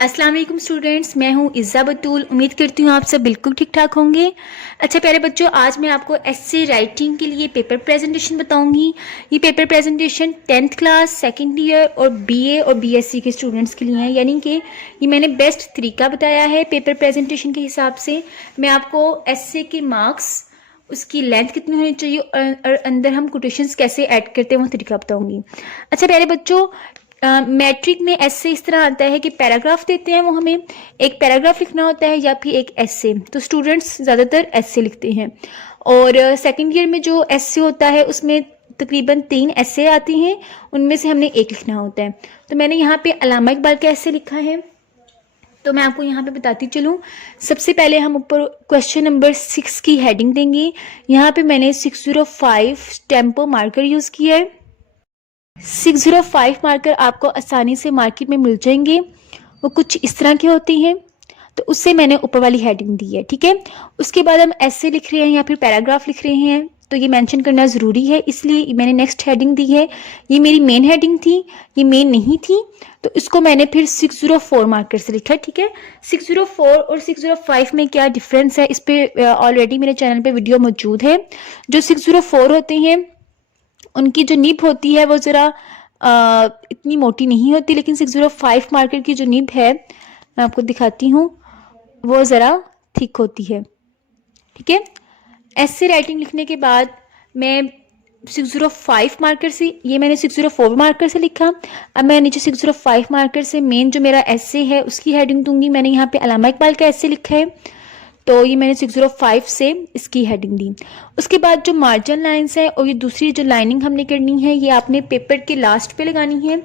अस्सलाम वालेकुम स्टूडेंट्स, मैं हूं इज़्ज़ा बतूल। उम्मीद करती हूं आप सब बिल्कुल ठीक ठाक होंगे। अच्छा प्यारे बच्चों, आज मैं आपको एस्से राइटिंग के लिए पेपर प्रेजेंटेशन बताऊंगी। ये paper presentation 10th class, second year और बीए और बीएससी के स्टूडेंट्स के लिए है। यानी कि ये मैंने बेस्ट तरीका बताया है पेपर प्रेजेंटेशन के हिसाब से। मैं आपको एस्से के मार्क्स, उसकी लेंथ कितनी होनी चाहिए और अंदर हम कोटेशंस कैसे ऐड करते हैं वो तरीका बताऊंगी। अच्छा प्यारे बच्चों, मैट्रिक में ऐसे इस तरह आता है कि पैराग्राफ देते हैं, वो हमें एक पैराग्राफ लिखना होता है या फिर एक ऐसे। तो स्टूडेंट्स ज़्यादातर ऐसे लिखते हैं। और सेकंड ईयर में जो ऐसे होता है उसमें तकरीबन 3 ऐसे आते हैं, उनमें से हमने एक लिखना होता है। तो मैंने यहाँ पे अल्लामा इकबाल का ऐसे लिखा है, तो मैं आपको यहाँ पे बताती चलूँ। सबसे पहले हम ऊपर क्वेश्चन नंबर 6 की हेडिंग देंगे। यहाँ पे मैंने 605 टेम्पो मार्कर यूज़ किया है। 605 मार्कर आपको आसानी से मार्केट में मिल जाएंगे। वो कुछ इस तरह के होते हैं, तो उससे मैंने ऊपर वाली हेडिंग दी है, ठीक है। उसके बाद हम ऐसे लिख रहे हैं या फिर पैराग्राफ लिख रहे हैं, तो ये मेंशन करना ज़रूरी है, इसलिए मैंने नेक्स्ट हेडिंग दी है। ये मेरी मेन हेडिंग थी, ये मेन नहीं थी, तो इसको मैंने फिर 604 मार्कर से लिखा, ठीक है। 604 और 605 में क्या डिफरेंस है, इस पर ऑलरेडी मेरे चैनल पे वीडियो मौजूद है। जो 604 होते हैं उनकी जो निब होती है वो ज़रा इतनी मोटी नहीं होती, लेकिन 605 मार्कर की जो निब है मैं आपको दिखाती हूँ, वो ज़रा थिक होती है, ठीक है। ऐसे राइटिंग लिखने के बाद मैं 605 मार्कर से, ये मैंने 604 मार्कर से लिखा। अब मैं नीचे 605 मार्कर से मेन जो मेरा ऐसे है उसकी हेडिंग दूंगी। मैंने यहाँ पे अल्लामा इकबाल का ऐसे लिखा है, तो ये मैंने 605 से इसकी हेडिंग दी। उसके बाद जो मार्जिन लाइंस है और ये दूसरी जो लाइनिंग हमने करनी है, ये आपने पेपर के लास्ट पे लगानी है।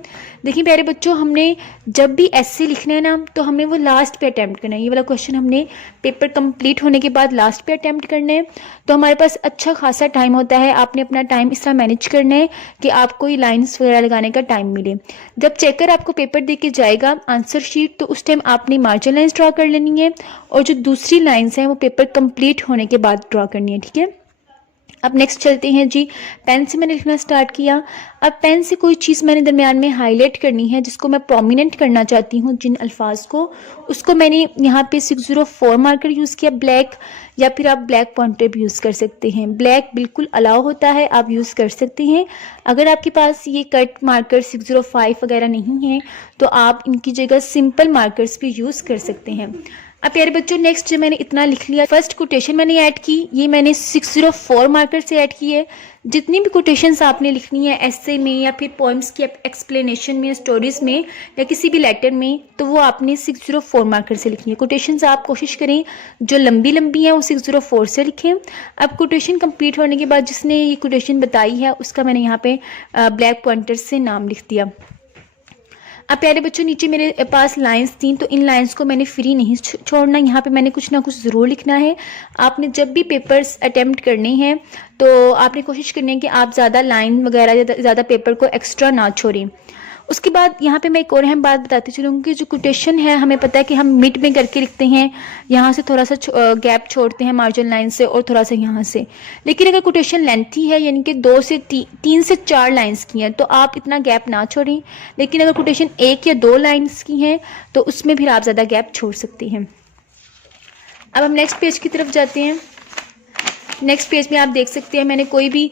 देखिए प्यारे बच्चों, हमने जब भी ऐसे लिखना है ना, तो हमने वो लास्ट पे अटैम्प्ट करना है। ये वाला क्वेश्चन हमने पेपर कंप्लीट होने के बाद लास्ट पे अटैम्प्ट करना है, तो हमारे पास अच्छा खासा टाइम होता है। आपने अपना टाइम इस तरह मैनेज करना है कि आपको ये लाइन्स वगैरह लगाने का टाइम मिले। जब चेकर आपको पेपर दे के जाएगा आंसर शीट, तो उस टाइम आपने मार्जिन लाइन्स ड्रा कर लेनी है, और जो दूसरी लाइन्स हैं वो पेपर कंप्लीट होने के बाद ड्रा करनी है, ठीक है। अब नेक्स्ट चलते हैं जी। पेन से मैंने लिखना स्टार्ट किया। अब पेन से कोई चीज़ मैंने दरमियान में हाईलाइट करनी है, जिसको मैं प्रोमिनेंट करना चाहती हूँ, जिन अल्फाज को, उसको मैंने यहाँ पे 604 मार्कर यूज़ किया ब्लैक, या फिर आप ब्लैक पॉइंटर भी यूज़ कर सकते हैं। ब्लैक बिल्कुल अलाउ होता है, आप यूज़ कर सकते हैं। अगर आपके पास ये कट मार्कर 605 वगैरह नहीं है, तो आप इनकी जगह सिंपल मार्कर्स भी यूज़ कर सकते हैं। अब प्यारे बच्चों, नेक्स्ट जो मैंने इतना लिख लिया, फर्स्ट कोटेशन मैंने ऐड की, ये मैंने 604 मार्कर से ऐड की है। जितनी भी कोटेशंस आपने लिखनी है ऐसे में या फिर पोएम्स की एक्सप्लेनेशन में, स्टोरीज में, या किसी भी लेटर में, तो वो आपने 604 मार्कर से लिखनी है। कोटेशंस आप कोशिश करें जो लंबी लंबी हैं वो 604 से लिखें। अब कोटेशन कंप्लीट होने के बाद जिसने ये कोटेशन बताई है उसका मैंने यहाँ पे ब्लैक पॉइंटर से नाम लिख दिया। अब प्यारे बच्चों, नीचे मेरे पास लाइंस थी, तो इन लाइंस को मैंने फ्री नहीं छोड़ना, यहाँ पे मैंने कुछ ना कुछ ज़रूर लिखना है। आपने जब भी पेपर्स अटेम्प्ट करने हैं तो आपने कोशिश करनी है कि आप ज़्यादा लाइन वगैरह, ज़्यादा पेपर को एक्स्ट्रा ना छोड़ें। उसके बाद यहाँ पे मैं एक और अहम बात बताती चलूँगी। जो कोटेशन है, हमें पता है कि हम मिड में करके लिखते हैं, यहाँ से थोड़ा सा गैप छोड़ते हैं मार्जिन लाइन से, और थोड़ा सा यहाँ से। लेकिन अगर कोटेशन लेंथी है, यानी कि 2 से 3 से 4 लाइन्स की हैं, तो आप इतना गैप ना छोड़ें। लेकिन अगर कोटेशन 1 या 2 लाइन्स की हैं, तो उसमें फिर आप ज़्यादा गैप छोड़ सकते हैं। अब हम नेक्स्ट पेज की तरफ जाते हैं। नेक्स्ट पेज में आप देख सकते हैं, मैंने कोई भी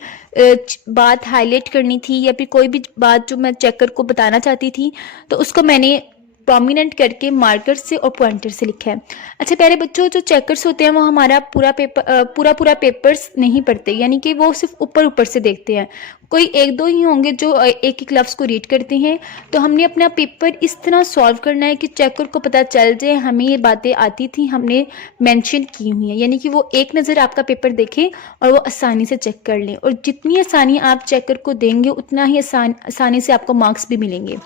बात हाईलाइट करनी थी या फिर कोई भी बात जो मैं चेकर को बताना चाहती थी, तो उसको मैंने प्रोमिनेंट करके मार्कर से और पॉइंटर से लिखा है। अच्छा प्यारे बच्चों, जो चेकर्स होते हैं वो हमारा पूरा पेपर्स नहीं पढ़ते, यानी कि वो सिर्फ ऊपर ऊपर से देखते हैं। कोई एक दो ही होंगे जो एक एक लफ्ज़ को रीड करते हैं। तो हमने अपना पेपर इस तरह सॉल्व करना है कि चेकर को पता चल जाए हमें ये बातें आती थी, हमने मेंशन की हुई हैं, यानी कि वो एक नज़र आपका पेपर देखें और वो आसानी से चेक कर लें। और जितनी आसानी आप चेकर को देंगे उतना ही आसानी से आपको मार्क्स भी मिलेंगे।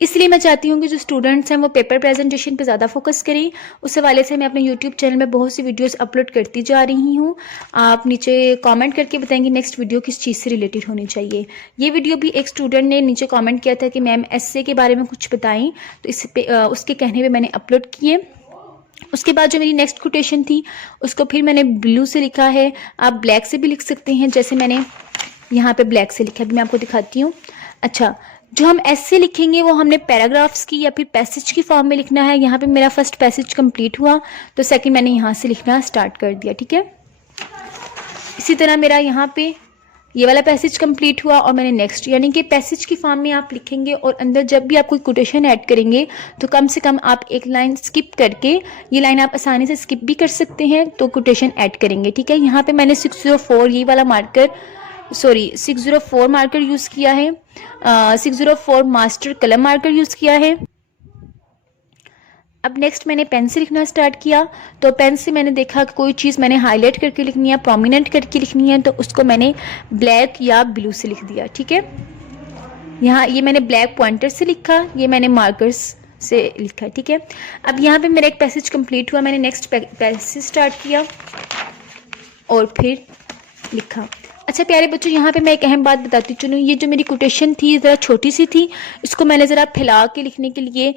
इसलिए मैं चाहती हूँ कि जो स्टूडेंट्स हैं वो पेपर प्रेजेंटेशन पे ज़्यादा फोकस करें। उस हवाले से मैं अपने यूट्यूब चैनल में बहुत सी वीडियोस अपलोड करती जा रही हूँ। आप नीचे कमेंट करके बताएंगे नेक्स्ट वीडियो किस चीज़ से रिलेटेड होनी चाहिए। ये वीडियो भी एक स्टूडेंट ने नीचे कमेंट किया था कि मैम एस्से के बारे में कुछ बताएं, तो इस पे उसके कहने पर मैंने अपलोड किए। उसके बाद जो मेरी नेक्स्ट कोटेशन थी उसको फिर मैंने ब्लू से लिखा है। आप ब्लैक से भी लिख सकते हैं, जैसे मैंने यहाँ पे ब्लैक से लिखा है, मैं आपको दिखाती हूँ। अच्छा, जो हम ऐसे लिखेंगे वो हमने पैराग्राफ्स की या फिर पैसेज की फॉर्म में लिखना है। यहाँ पे मेरा फर्स्ट पैसेज कंप्लीट हुआ तो सेकंड मैंने यहाँ से लिखना स्टार्ट कर दिया, ठीक है। इसी तरह मेरा यहाँ पे ये वाला पैसेज कंप्लीट हुआ और मैंने नेक्स्ट, यानी कि पैसेज की फॉर्म में आप लिखेंगे और अंदर जब भी आप कोई कोटेशन ऐड करेंगे तो कम से कम आप एक लाइन स्किप करके, ये लाइन आप आसानी से स्किप भी कर सकते हैं, तो कोटेशन ऐड करेंगे, ठीक है। यहाँ पे मैंने 604 ये वाला मार्कर 604 मार्कर यूज़ किया है, 604 मास्टर कलम मार्कर यूज़ किया है। अब नेक्स्ट मैंने पेन से लिखना स्टार्ट किया, तो पेन से मैंने देखा कि कोई चीज़ मैंने हाईलाइट करके लिखनी है, प्रोमिनेंट करके लिखनी है, तो उसको मैंने ब्लैक या ब्लू से लिख दिया, ठीक है। यहाँ ये मैंने ब्लैक पॉइंटर से लिखा, ये मैंने मार्कर्स से लिखा, ठीक है। अब यहाँ पे मेरा एक पैसेज कंप्लीट हुआ, मैंने नेक्स्ट पैसेज स्टार्ट किया और फिर लिखा। अच्छा प्यारे बच्चों, यहाँ पे मैं एक अहम बात बताती चलूँ, ये जो मेरी कोटेशन थी ज़रा छोटी सी थी, इसको मैंने ज़रा फैला के लिखने के लिए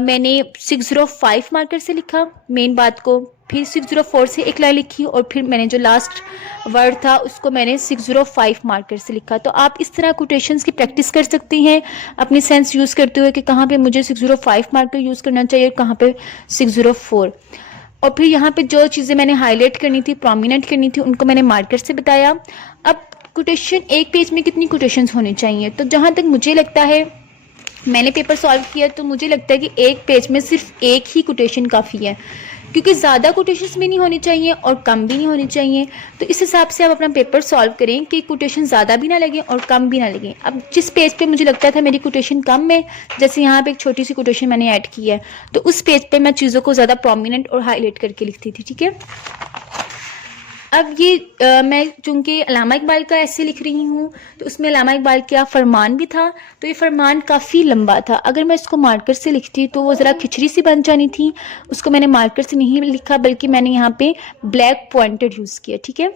मैंने 605 मार्कर से लिखा मेन बात को, फिर 604 से एक लाइन लिखी और फिर मैंने जो लास्ट वर्ड था उसको मैंने 605 मार्कर से लिखा। तो आप इस तरह कोटेशंस की प्रैक्टिस कर सकती हैं अपनी सेंस यूज़ करते हुए कि कहाँ पे मुझे 605 मार्कर यूज़ करना चाहिए और कहाँ पे 604। और फिर यहाँ पे जो चीज़ें मैंने हाईलाइट करनी थी, प्रोमिनेंट करनी थी, उनको मैंने मार्कर से बताया। अब कोटेशन, एक पेज में कितनी कोटेशंस होनी चाहिए, तो जहाँ तक मुझे लगता है, मैंने पेपर सॉल्व किया तो मुझे लगता है कि एक पेज में सिर्फ एक ही कोटेशन काफ़ी है, क्योंकि ज़्यादा कोटेशंस भी नहीं होनी चाहिए और कम भी नहीं होनी चाहिए। तो इस हिसाब से आप अपना पेपर सॉल्व करें कि कोटेशन ज़्यादा भी ना लगे और कम भी ना लगे। अब जिस पेज पे मुझे लगता था मेरी कोटेशन कम है, जैसे यहाँ पे एक छोटी सी कोटेशन मैंने ऐड की है, तो उस पेज पे मैं चीज़ों को ज़्यादा प्रोमिनेंट और हाईलाइट करके लिखती थी, ठीक है। अब ये मैं चूँकि अल्लामा इकबाल का ऐसे लिख रही हूँ, तो उसमें अल्लामा इकबाल का फरमान भी था, तो ये फरमान काफ़ी लंबा था। अगर मैं इसको मार्कर से लिखती तो वो ज़रा खिचड़ी सी बन जानी थी, उसको मैंने मार्कर से नहीं लिखा बल्कि मैंने यहाँ पे ब्लैक पॉइंटर यूज़ किया, ठीक है।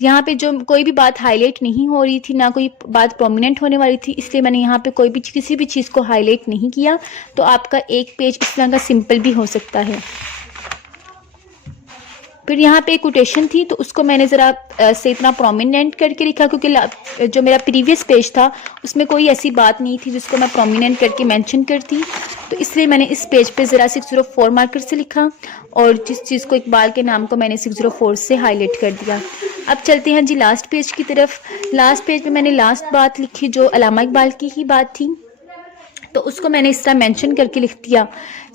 यहाँ पे जो कोई भी बात हाईलाइट नहीं हो रही थी, ना कोई बात प्रोमिनेंट होने वाली थी, इसलिए मैंने यहाँ पे कोई भी किसी भी चीज़ को हाईलाइट नहीं किया। तो आपका एक पेज इस तरह का सिंपल भी हो सकता है। फिर यहाँ पे एक कोटेशन थी तो उसको मैंने ज़रा से इतना प्रोमिनेंट करके लिखा, क्योंकि जो मेरा प्रीवियस पेज था उसमें कोई ऐसी बात नहीं थी जिसको मैं प्रोमिनेंट करके मेंशन करती, तो इसलिए मैंने इस पेज पे ज़रा 604 मार्कर से लिखा और जिस चीज़ को, इकबाल के नाम को मैंने 604 से हाईलाइट कर दिया। अब चलते हैं जी लास्ट पेज की तरफ। लास्ट पेज पे मैंने लास्ट बात लिखी जो अल्लामा इकबाल की ही बात थी, तो उसको मैंने इस तरह मेंशन करके लिख दिया।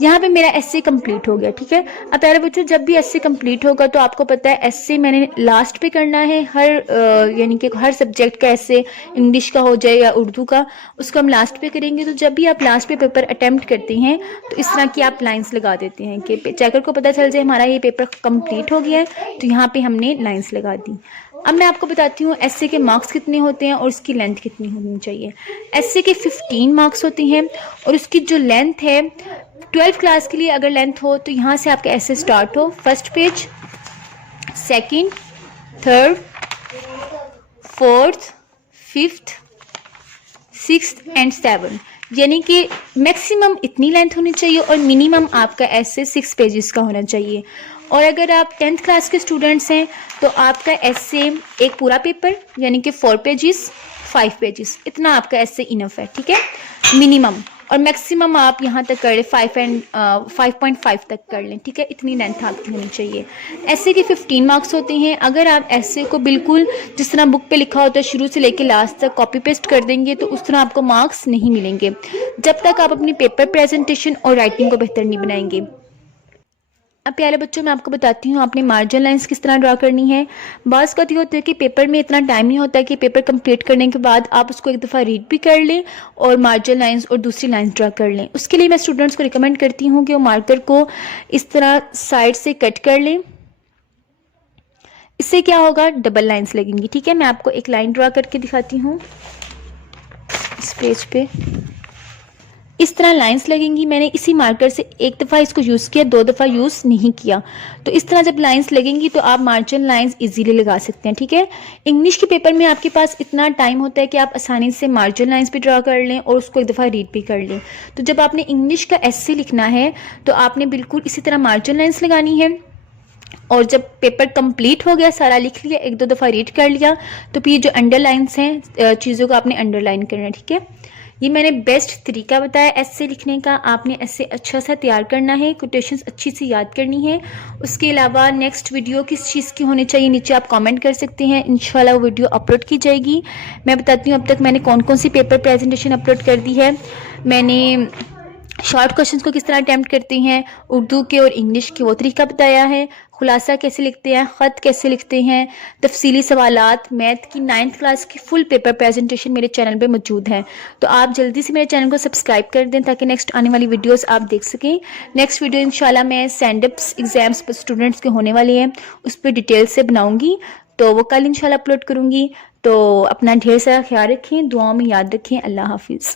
यहाँ पे मेरा एस्से कंप्लीट हो गया, ठीक है। अब प्यारे बच्चों, जब भी एस्से कंप्लीट होगा तो आपको पता है एस्से मैंने लास्ट पे करना है, यानी कि हर सब्जेक्ट का एस्से, इंग्लिश का हो जाए या उर्दू का, उसको हम लास्ट पे करेंगे। तो जब भी आप लास्ट पे पेपर अटेम्प्ट करते हैं तो इस तरह की आप लाइन्स लगा देते हैं कि चेकर को पता चल जाए हमारा ये पेपर कंप्लीट हो गया है, तो यहाँ पे हमने लाइन्स लगा दी। अब मैं आपको बताती हूँ एस्से के मार्क्स कितने होते हैं और उसकी लेंथ कितनी होनी चाहिए। एस्से के 15 मार्क्स होते हैं और उसकी जो लेंथ है 12th क्लास के लिए अगर लेंथ हो तो यहाँ से आपका एस्से स्टार्ट हो, first page, second, third, fourth, fifth, sixth and 7, यानी कि मैक्सिमम इतनी लेंथ होनी चाहिए और मिनिमम आपका एस्से 6 पेजेस का होना चाहिए। और अगर आप 10th क्लास के स्टूडेंट्स हैं तो आपका एस्से एक पूरा पेपर यानी कि 4 पेजेस, 5 पेजेस, इतना आपका एस्से इनफ है, ठीक है, मिनिमम। और मैक्सिमम आप यहाँ तक कर लें 5.5 तक कर लें, ठीक है, इतनी लेंथ आपकी होनी चाहिए। एस्से के 15 मार्क्स होते हैं। अगर आप एस्से को बिल्कुल जिस तरह बुक पे लिखा होता है शुरू से लेकर लास्ट तक कॉपी पेस्ट कर देंगे तो उस तरह आपको मार्क्स नहीं मिलेंगे जब तक आप अपनी पेपर प्रेजेंटेशन और राइटिंग को बेहतर नहीं बनाएंगे। अब प्यारे बच्चों, मैं आपको बताती हूँ आपने मार्जिन लाइंस किस तरह ड्रा करनी है। बाज़ का ये होता है कि पेपर में इतना टाइम नहीं होता है कि पेपर कंप्लीट करने के बाद आप उसको एक दफ़ा रीड भी कर लें और मार्जिन लाइंस और दूसरी लाइंस ड्रा कर लें। उसके लिए मैं स्टूडेंट्स को रिकमेंड करती हूँ कि वो मार्कर को इस तरह साइड से कट कर लें। इससे क्या होगा, डबल लाइन्स लगेंगी, ठीक है। मैं आपको एक लाइन ड्रा करके दिखाती हूँ इस पेज पे। इस तरह लाइंस लगेंगी। मैंने इसी मार्कर से एक दफ़ा इसको यूज़ किया, 2 दफ़ा यूज़ नहीं किया। तो इस तरह जब लाइंस लगेंगी तो आप मार्जिन लाइंस इजीली लगा सकते हैं, ठीक है। इंग्लिश के पेपर में आपके पास इतना टाइम होता है कि आप आसानी से मार्जिन लाइंस भी ड्रा कर लें और उसको एक दफ़ा रीड भी कर लें। तो जब आपने इंग्लिश का एस्से लिखना है तो आपने बिल्कुल इसी तरह मार्जिन लाइंस लगानी है और जब पेपर कंप्लीट हो गया, सारा लिख लिया, एक दो दफ़ा रीड कर लिया, तो फिर जो अंडरलाइंस हैं चीज़ों को आपने अंडरलाइन करना है, ठीक है। ये मैंने बेस्ट तरीका बताया एस्से लिखने का। आपने एस्से अच्छा सा तैयार करना है, कोटेशंस अच्छी सी याद करनी है। उसके अलावा नेक्स्ट वीडियो किस चीज़ की होनी चाहिए नीचे आप कमेंट कर सकते हैं, इंशाल्लाह वो वीडियो अपलोड की जाएगी। मैं बताती हूँ अब तक मैंने कौन कौन सी पेपर प्रेजेंटेशन अपलोड कर दी है। मैंने शॉर्ट क्वेश्चंस को किस तरह अटैम्प्ट करते हैं, उर्दू के और इंग्लिश के वो तरीका बताया है, खुलासा कैसे लिखते हैं, ख़त कैसे लिखते हैं, तफसीली सवालात, मैथ की 9th क्लास की फुल पेपर प्रेजेंटेशन मेरे चैनल पे मौजूद है। तो आप जल्दी से मेरे चैनल को सब्सक्राइब कर दें ताकि नेक्स्ट आने वाली वीडियोस आप देख सकें। नेक्स्ट वीडियो इंशाल्लाह मैं सेंडअप्स एग्ज़ाम्स पर स्टूडेंट्स के होने वाले हैं उस पर डिटेल से बनाऊँगी, तो वो कल इंशाल्लाह अपलोड करूँगी। तो अपना ढेर सारा ख्याल रखें, दुआओं में याद रखें। अल्लाह हाफिज़।